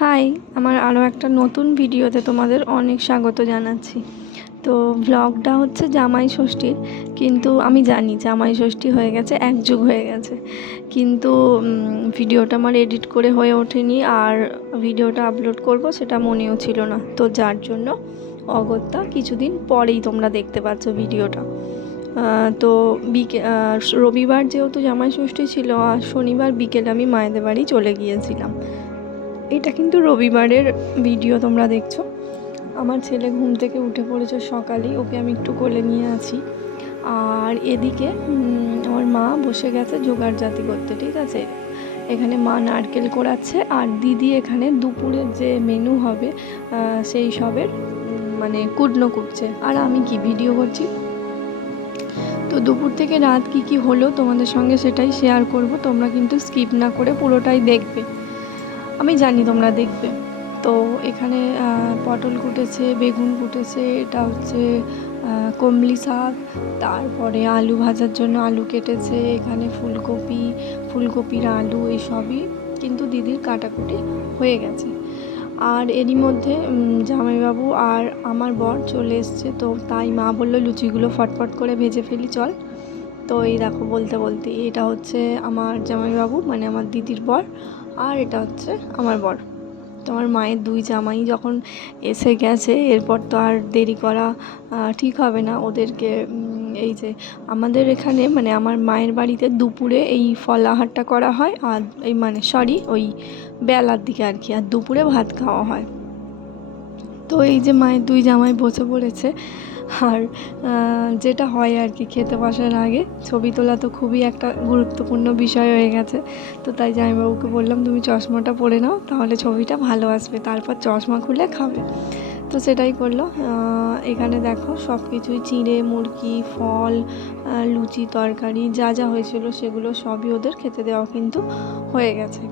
High আমার আরও একটা নতুন ভিডিওতে তোমাদের অনেক স্বাগত জানাচ্ছি। তো ব্লগটা হচ্ছে জামাই ষষ্ঠীর, কিন্তু আমি জানি জামাই ষষ্ঠী হয়ে গেছে, এক যুগ হয়ে গেছে। কিন্তু ভিডিওটা আমার এডিট করে হয়ে ওঠেনি আর ভিডিওটা আপলোড করব সেটা মনেও ছিল না। তো যার জন্য অগত্যা কিছুদিন পরেই তোমরা দেখতে পাচ্ছ ভিডিওটা। তো বিকে রবিবার যেহেতু জামাই ষষ্ঠী ছিল, আর শনিবার বিকেলে আমি মায়েদের বাড়ি চলে গিয়েছিলাম। এটা কিন্তু রবিবারের ভিডিও তোমরা দেখছ। আমার ছেলে ঘুম থেকে উঠে পড়েছে সকালেই, ওকে আমি একটু কোলে নিয়ে আছি। আর এদিকে আমার মা বসে গেছে জোগাড় জাতি করতে, ঠিক আছে? এখানে মা নারকেল কোড়াচ্ছে, আর দিদি এখানে দুপুরের যে মেনু হবে সেই সবের মানে কুটনো কুটছে আর আমি কি ভিডিও করছি? তো দুপুর থেকে রাত কি কি হলো তোমাদের সঙ্গে সেটাই শেয়ার করব, তোমরা কিন্তু স্কিপ না করে পুরোটাই দেখবে। আমি জানি তোমরা দেখবে। তো এখানে পটল কুটেছে, বেগুন কুটেছে, এটা হচ্ছে কমলি শাক, তারপরে আলু ভাজার জন্য আলু কেটেছে, এখানে ফুলকপি, ফুলকপির আলু, এসবই কিন্তু দিদির কাটাকুটি হয়ে গেছে। আর এরই মধ্যে জামাইবাবু আর আমার বর চলে এসছে, তো তাই মা বলল, লুচিগুলো ফটফট করে ভেজে ফেলি, চল। তো এই দেখো বলতে বলতে এটা হচ্ছে আমার জামাইবাবু মানে আমার দিদির বর, আর এটা হচ্ছে আমার বর। তো আমার মায়ের দুই জামাই যখন এসে গেছে, এরপর তো আর দেরি করা ঠিক হবে না ওদেরকে এই যে আমাদের এখানে মানে আমার মায়ের বাড়িতে দুপুরে এই ফলাহারটা করা হয়, আর এই মানে সরি ওই বেলার দিকে আর কি, আর দুপুরে ভাত খাওয়া হয়। তো এই যে মায়ের দুই জামাই বসে পড়েছে, আর যেটা হয় আর কি খেতে বসার আগে, ছবি তোলা তো খুবই একটা গুরুত্বপূর্ণ বিষয় হয়ে গেছে। তো তাই জামাইবাবুকে বললাম, তুমি চশমাটা পরে নাও, তাহলে ছবিটা ভালো আসবে, তারপর চশমা খুলে খাবে। তো সেটাই করল। এখানে দেখো সব কিছুই চিঁড়ে, মুরগি, ফল লুচি, তরকারি যা যা হয়েছিল সেগুলো সবই ওদের খেতে দেওয়া কিন্তু হয়ে গেছে।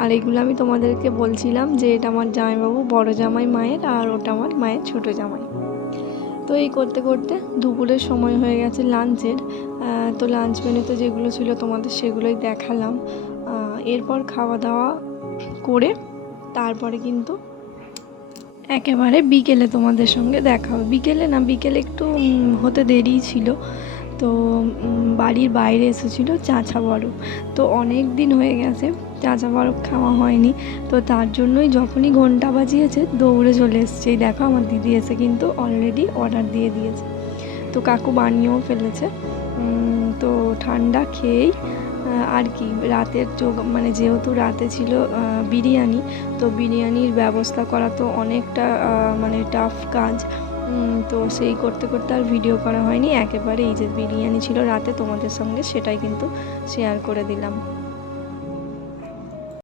আর এগুলো আমি তোমাদেরকে বলছিলাম যে এটা আমার জামাইবাবু বড় জামাই মায়ের আর ওটা আমার মায়ের ছোট জামাই। তো এই করতে করতে দুপুরের সময় হয়ে গেছে লাঞ্চের। তো লাঞ্চ মেনুতে যেগুলো ছিল তোমাদের সেগুলোই দেখালাম। এরপর খাওয়া দাওয়া করে তারপরে কিন্তু একেবারে বিকেলে তোমাদের সঙ্গে দেখা হবে। বিকেলে না, বিকেলে একটু হতে দেরিই ছিল। তো বাড়ির বাইরে এসেছিল চাচা বড় তো অনেক দিন হয়ে গেছে, চাচা বড় খাওয়া হয়নি। তো তার জন্যই যখনই ঘণ্টা বাজিয়েছে, দৌড়ে চলে এসছে। এই দেখো আমার দিদি এসে কিন্তু অলরেডি অর্ডার দিয়ে দিয়েছে। তো কাকু বানিয়েও ফেলেছে। তো ঠান্ডা খেয়েই আর কি, রাতের যোগ মানে যেহেতু রাতে ছিল বিরিয়ানি, তো বিরিয়ানির ব্যবস্থা করা তো অনেকটা মানে টাফ কাজ। তো সেই করতে করতে আর ভিডিও করা হয়নি। একেবারে এই যে বিরিয়ানি ছিল রাতে তোমাদের সঙ্গে, সেটাই কিন্তু শেয়ার করে দিলাম।